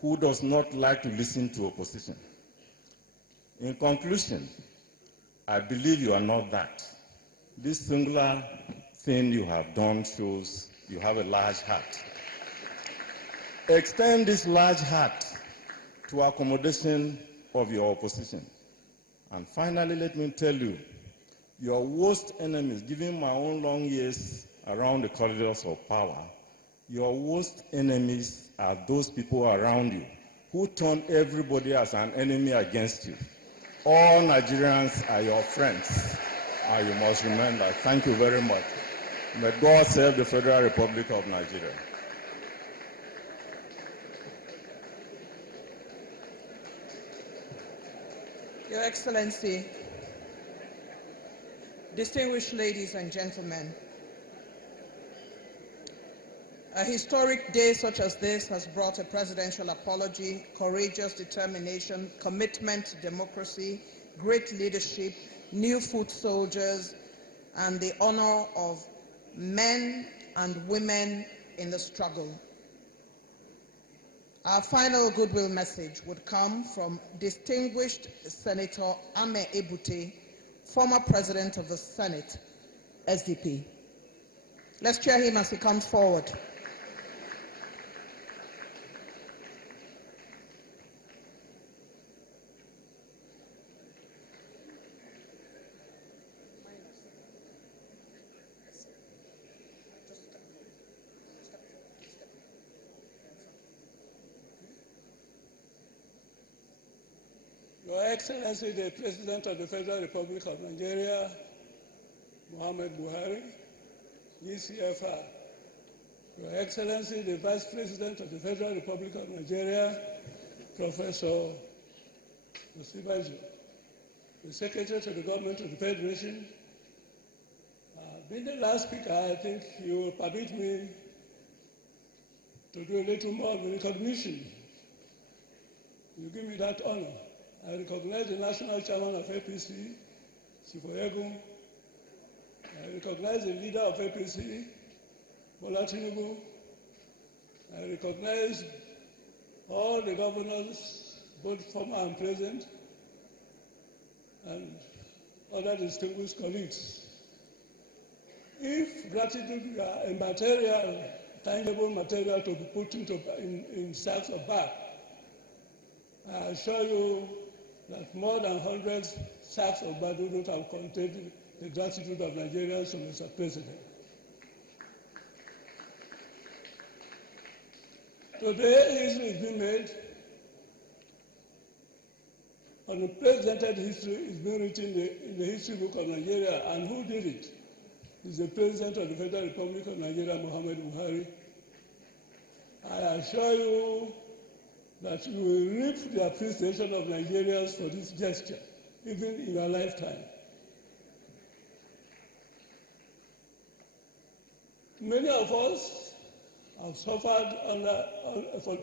who does not like to listen to opposition. In conclusion, I believe you are not that. This singular thing you have done shows you have a large heart. Extend this large heart to accommodation of your opposition. And finally, let me tell you, your worst enemies, given my own long years around the corridors of power, your worst enemies are those people around you who turn everybody as an enemy against you. All Nigerians are your friends, and you must remember. Thank you very much. May God save the Federal Republic of Nigeria. Your Excellency, distinguished ladies and gentlemen, a historic day such as this has brought a presidential apology, courageous determination, commitment to democracy, great leadership, new foot soldiers, and the honor of men and women in the struggle. Our final goodwill message would come from distinguished Senator Ame Ebute, former President of the Senate, SDP. Let's cheer him as he comes forward. Your Excellency, the President of the Federal Republic of Nigeria, Muhammad Buhari, GCFR. Your Excellency, the Vice President of the Federal Republic of Nigeria, Professor Osibajo, the Secretary to the Government of the Federation. Being the last speaker, I think you will permit me to do a little more of recognition. You give me that honor. I recognize the National Chairman of APC, Sifoyegun. I recognize the leader of APC, Bola Tinubu. I recognize all the governors, both former and present, and other distinguished colleagues. If gratitude were a material, tangible material to be put in sacks of bag, I assure you that more than 100 sacks of bag would have contained the gratitude of Nigerians to Mr. President. Today, history is being made. Unprecedented history is being written in the history book of Nigeria, and who did it? Is the President of the Federal Republic of Nigeria, Muhammad Buhari. I assure you that you will reap the appreciation of Nigerians for this gesture, even in your lifetime. Many of us have suffered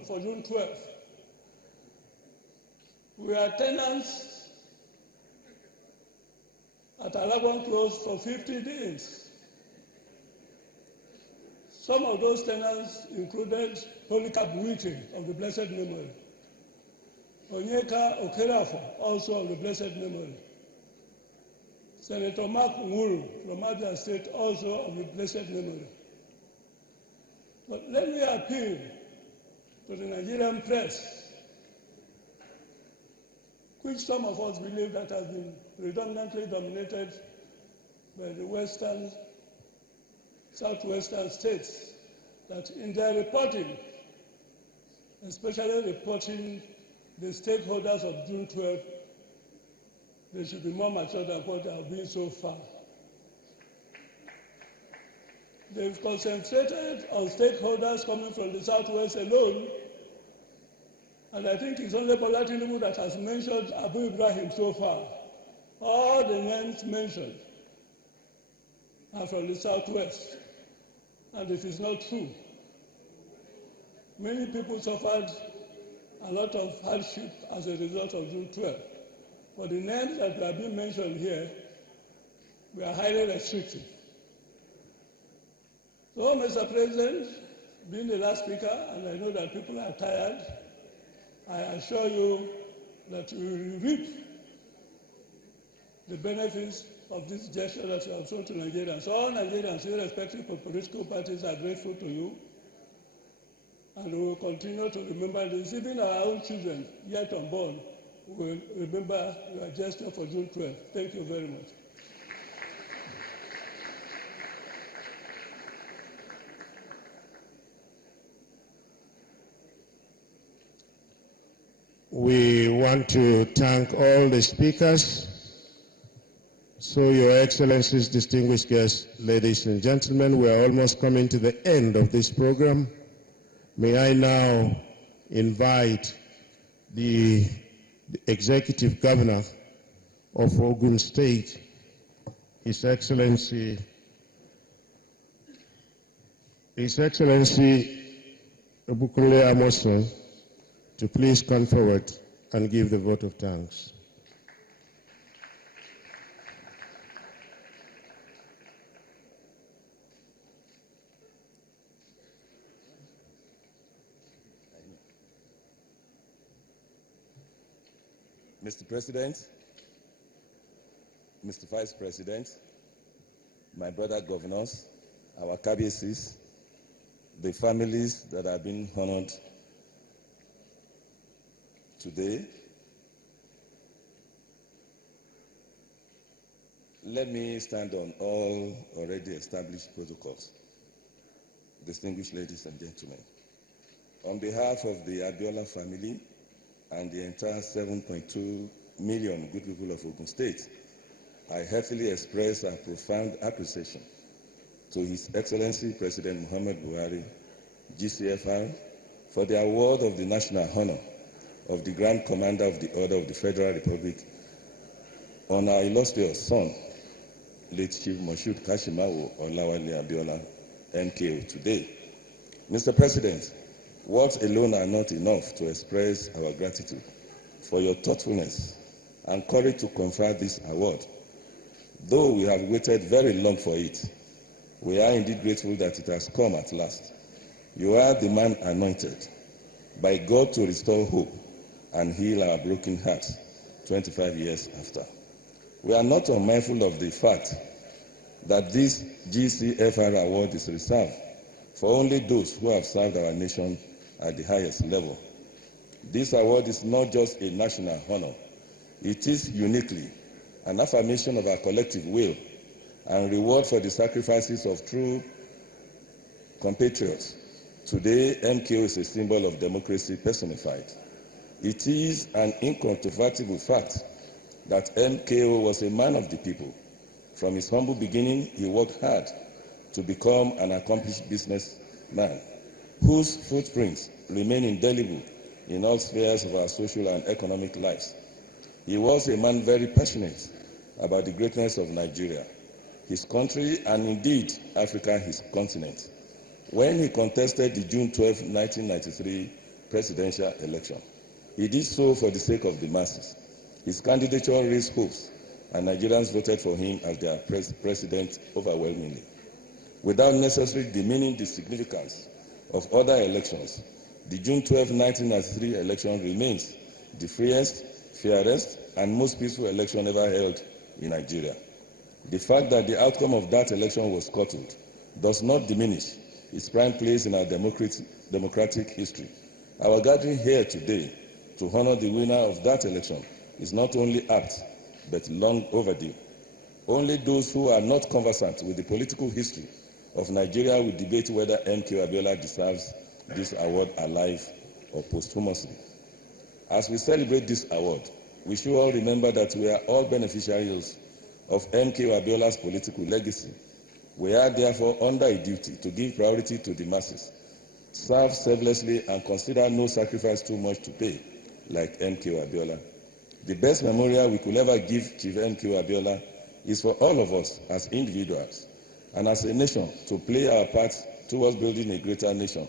for June 12th. We are tenants at Alagon Close for 50 days. Some of those tenants included Polycarp Wheaton of the blessed memory, Onyeka Okerafo, also of the blessed memory, Senator Mark Nwuru from Abia State, also of the blessed memory. But let me appeal to the Nigerian press, which some of us believe that has been redundantly dominated by the southwestern states, that in their reporting, especially reporting the stakeholders of June 12, they should be more mature than what they have been so far. They've concentrated on stakeholders coming from the southwest alone, and I think it's only Bola Tinubu that has mentioned Abu Ibrahim so far. All the names mentioned are from the southwest, and it is not true. Many people suffered a lot of hardship as a result of June 12. But the names that are being mentioned here were highly restrictive. So, Mr. President, being the last speaker, and I know that people are tired, I assure you that you will reap the benefits of this gesture that you have shown to Nigerians. All Nigerians, irrespective of political parties, are grateful to you. And we will continue to remember this. Even our own children, yet unborn, will remember your gesture for June 12th. Thank you very much. We want to thank all the speakers. So, Your Excellencies, distinguished guests, ladies and gentlemen, we are almost coming to the end of this program. May I now invite the Executive Governor of Ogun State, His Excellency Obukunle Amosun, to please come forward and give the vote of thanks. Mr. President, Mr. Vice President, my brother governors, our KBCs, the families that have been honored today, let me stand on all already established protocols. Distinguished ladies and gentlemen, on behalf of the Abiola family and the entire 7.2 million good people of Ogun State, I heartily express our profound appreciation to His Excellency President Muhammad Buhari, GCFR, for the award of the national honor of the Grand Commander of the Order of the Federal Republic on our illustrious son, late Chief Moshood Kashimawo Olawale Abiola, MKO, today. Mr. President, words alone are not enough to express our gratitude for your thoughtfulness and courage to confer this award. Though we have waited very long for it, we are indeed grateful that it has come at last. You are the man anointed by God to restore hope and heal our broken hearts 25 years after. We are not unmindful of the fact that this GCFR award is reserved for only those who have served our nation at the highest level. This award is not just a national honor. It is uniquely an affirmation of our collective will and reward for the sacrifices of true compatriots. Today, MKO is a symbol of democracy personified. It is an incontrovertible fact that MKO was a man of the people. From his humble beginning, he worked hard to become an accomplished businessman whose footprints remain indelible in all spheres of our social and economic lives. He was a man very passionate about the greatness of Nigeria, his country, and indeed Africa, his continent. When he contested the June 12, 1993 presidential election, he did so for the sake of the masses. His candidature raised hopes, and Nigerians voted for him as their president overwhelmingly. Without necessarily demeaning the significance of other elections, the June 12, 1993 election remains the freest, fairest, and most peaceful election ever held in Nigeria. The fact that the outcome of that election was scuttled does not diminish its prime place in our democratic history. Our gathering here today to honor the winner of that election is not only apt, but long overdue. Only those who are not conversant with the political history of Nigeria will debate whether MKO Abiola deserves this award alive or posthumously. As we celebrate this award, we should all remember that we are all beneficiaries of MKO Abiola's political legacy. We are therefore under a duty to give priority to the masses, serve selflessly, and consider no sacrifice too much to pay, like MKO Abiola. The best memorial we could ever give Chief MKO Abiola is for all of us as individuals and as a nation to play our part towards building a greater nation,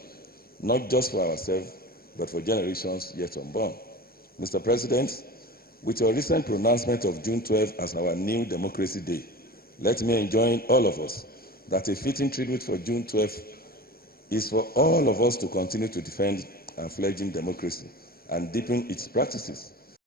not just for ourselves, but for generations yet unborn. Mr. President, with your recent pronouncement of June 12 as our new Democracy Day, let me enjoin all of us that a fitting tribute for June 12 is for all of us to continue to defend and fledgling democracy and deepen its practices.